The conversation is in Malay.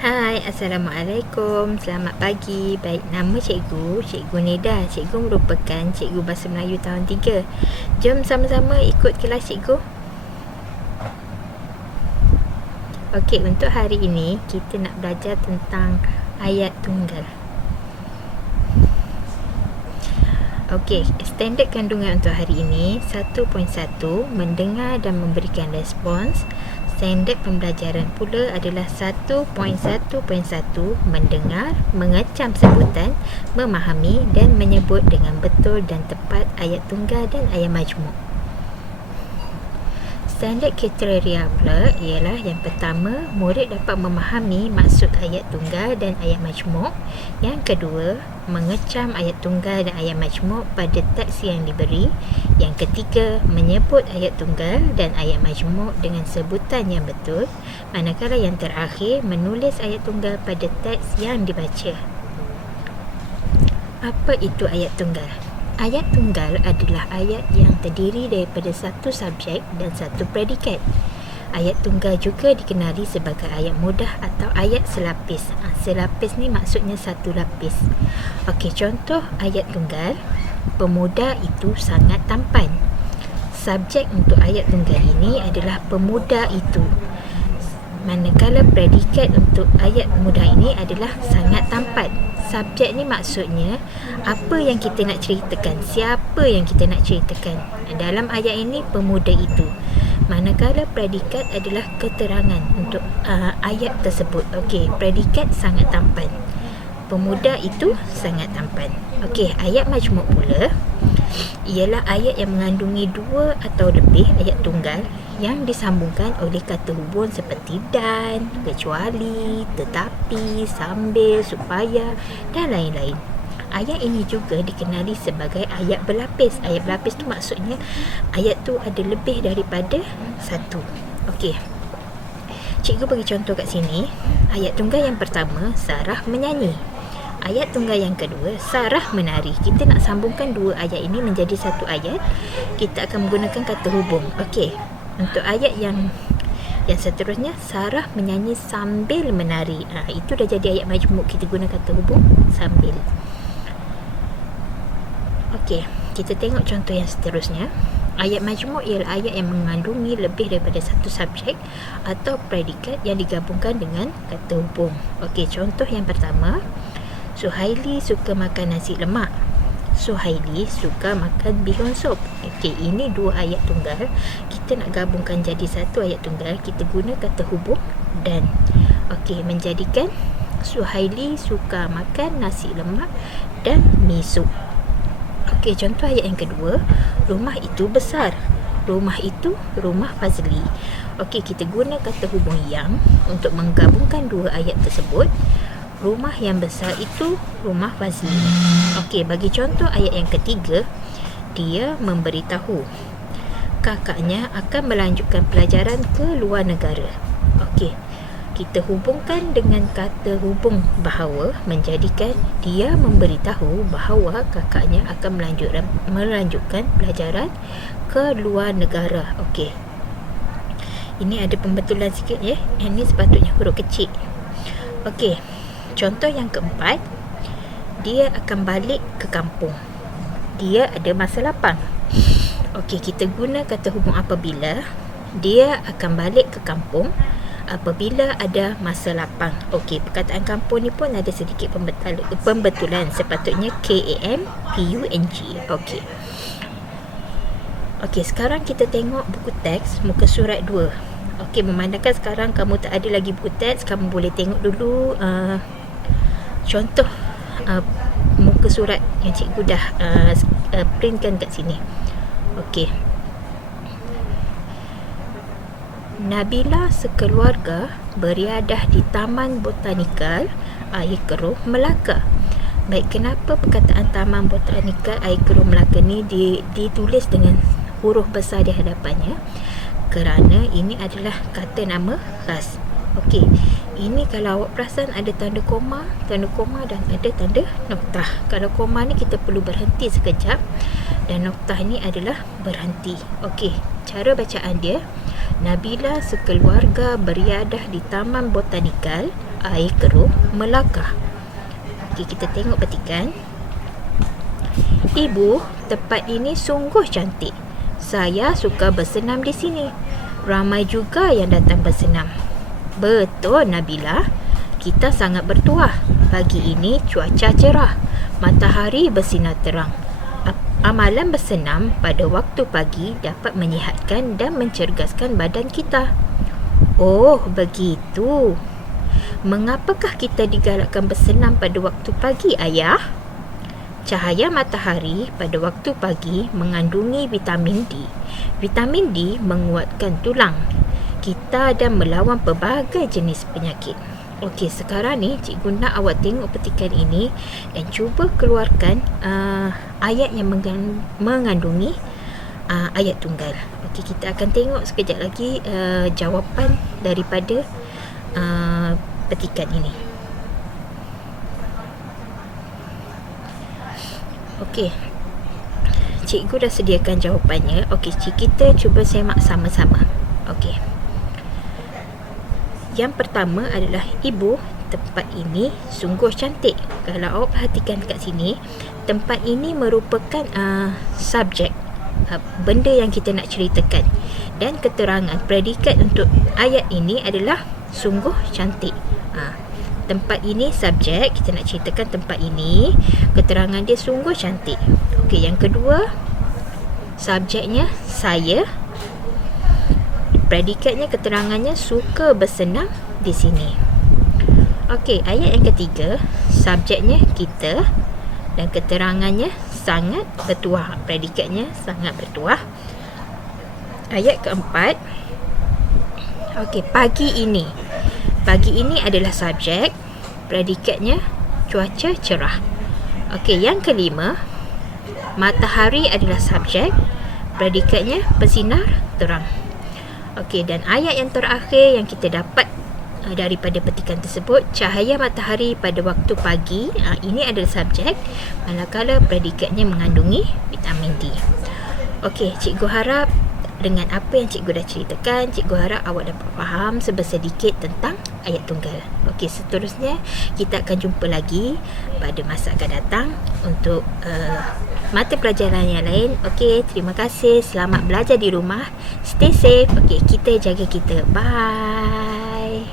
Hai, Assalamualaikum. Selamat pagi. Baik, nama Cikgu Neda. Cikgu merupakan Cikgu Bahasa Melayu tahun 3. Jom sama-sama ikut kelas Cikgu. Okey, untuk hari ini kita nak belajar tentang ayat tunggal. Okey, standard kandungan untuk hari ini 1.1 mendengar dan memberikan respons. Standard pembelajaran pula adalah 1.1.1 mendengar, mengecam sebutan, memahami dan menyebut dengan betul dan tepat ayat tunggal dan ayat majmuk. Standard kriteria pula ialah yang pertama, murid dapat memahami maksud ayat tunggal dan ayat majmuk. Yang kedua, mengecam ayat tunggal dan ayat majmuk pada teks yang diberi. Yang ketiga, menyebut ayat tunggal dan ayat majmuk dengan sebutan yang betul. Manakala yang terakhir, menulis ayat tunggal pada teks yang dibaca. Apa itu ayat tunggal? Ayat tunggal adalah ayat yang terdiri daripada satu subjek dan satu predikat. Ayat tunggal juga dikenali sebagai ayat mudah atau ayat selapis. Selapis ni maksudnya satu lapis. Okey, contoh ayat tunggal. Pemuda itu sangat tampan. Subjek untuk ayat tunggal ini adalah pemuda itu. Manakala predikat untuk ayat muda ini adalah sangat tampan. Subjek ni maksudnya apa yang kita nak ceritakan, siapa yang kita nak ceritakan. Dalam ayat ini pemuda itu. Manakala predikat adalah keterangan untuk ayat tersebut. Okey, predikat sangat tampan. Pemuda itu sangat tampan. Okey, ayat majmuk pula ialah ayat yang mengandungi dua atau lebih ayat tunggal yang disambungkan oleh kata hubung seperti dan, kecuali, tetapi, sambil, supaya dan lain-lain. Ayat ini juga dikenali sebagai ayat berlapis. Ayat berlapis tu maksudnya ayat tu ada lebih daripada satu. Okey. Cikgu bagi contoh kat sini. Ayat tunggal yang pertama, Sarah menyanyi. Ayat tunggal yang kedua, Sarah menari. Kita nak sambungkan dua ayat ini menjadi satu ayat. Kita akan menggunakan kata hubung. Okey. Untuk ayat yang seterusnya, Sarah menyanyi sambil menari. Itu dah jadi ayat majmuk. Kita guna kata hubung sambil. Okey, kita tengok contoh yang seterusnya. Ayat majmuk ialah ayat yang mengandungi lebih daripada satu subjek atau predikat yang digabungkan dengan kata hubung. Okey, contoh yang pertama, Suhaili suka makan nasi lemak. Suhaili suka makan bihun sup. Okey, ini dua ayat tunggal. Kita nak gabungkan jadi satu ayat tunggal. Kita guna kata hubung dan. Okey, menjadikan Suhaili suka makan nasi lemak dan mi sup. Okey, contoh ayat yang kedua, rumah itu besar. Rumah itu rumah Fazli. Okey, kita guna kata hubung yang untuk menggabungkan dua ayat tersebut. Rumah yang besar itu rumah Fazli. Okey, bagi contoh ayat yang ketiga, dia memberitahu kakaknya akan melanjutkan pelajaran ke luar negara. Okey, kita hubungkan dengan kata hubung bahawa menjadikan dia memberitahu bahawa kakaknya akan melanjutkan pelajaran ke luar negara. Okey, ini ada pembetulan sikit ya. Ini sepatutnya huruf kecil. Okey, contoh yang keempat, dia akan balik ke kampung. Dia ada masa lapang. Okey, kita guna kata hubung apabila. Dia akan balik ke kampung apabila ada masa lapang. Okey, perkataan kampung ni pun ada sedikit pembetulan. Sepatutnya KAMPUNG. Okey. Okey, sekarang kita tengok buku teks muka surat 2. Okey, memandangkan sekarang kamu tak ada lagi buku teks, kamu boleh tengok dulu contoh muka surat yang cikgu dah printkan kat sini. Okey. Nabila sekeluarga beriadah di Taman Botanikal Air Keruh, Melaka. Baik, kenapa perkataan Taman Botanikal Air Keruh, Melaka ni ditulis dengan huruf besar di hadapannya? Kerana ini adalah kata nama khas. Okey, ini kalau awak perasan ada tanda koma dan ada tanda noktah. Kalau koma ni kita perlu berhenti sekejap dan noktah ni adalah berhenti. Okey, cara bacaan dia, Nabila sekeluarga beriadah di Taman Botanikal air keruh Melaka. Okey, kita tengok petikan. Ibu, tempat ini sungguh cantik. Saya suka bersenam di sini. Ramai juga yang datang bersenam. Betul, Nabila. Kita sangat bertuah. Pagi ini cuaca cerah. Matahari bersinar terang. Amalan bersenam pada waktu pagi dapat menyihatkan dan mencerdaskan badan kita. Oh, begitu. Mengapakah kita digalakkan bersenam pada waktu pagi, Ayah? Cahaya matahari pada waktu pagi mengandungi vitamin D. Vitamin D menguatkan tulang kita dan melawan pelbagai jenis penyakit. Okey, sekarang ni cikgu nak awak tengok petikan ini dan cuba keluarkan ayat yang mengandungi ayat tunggal. Okey, kita akan tengok sekejap lagi jawapan daripada petikan ini. Okey, cikgu dah sediakan jawapannya. Okey, kita cuba semak sama-sama. Okey. Yang pertama adalah ibu, tempat ini sungguh cantik. Kalau awak perhatikan kat sini, tempat ini merupakan subjek, benda yang kita nak ceritakan. Dan keterangan predikat untuk ayat ini adalah sungguh cantik. Tempat ini subjek, kita nak ceritakan tempat ini, keterangan dia sungguh cantik. Okey, yang kedua, subjeknya saya, predikatnya, keterangannya suka bersenam di sini. Okey, ayat yang ketiga, subjeknya kita dan keterangannya sangat bertuah. Predikatnya sangat bertuah. Ayat keempat, okey, pagi ini. Pagi ini adalah subjek, predikatnya cuaca cerah. Okey, yang kelima, matahari adalah subjek, predikatnya bersinar terang. Okey, dan ayat yang terakhir yang kita dapat daripada petikan tersebut, cahaya matahari pada waktu pagi, ini adalah subjek, manakala predikatnya mengandungi vitamin D. Okey, cikgu harap dengan apa yang cikgu dah ceritakan, cikgu harap awak dapat faham sebersedikit tentang ayat tunggal. Okey, seterusnya kita akan jumpa lagi pada masa akan datang untuk mata pelajaran yang lain. Okey, terima kasih. Selamat belajar di rumah. Stay safe. Okey, kita jaga kita. Bye.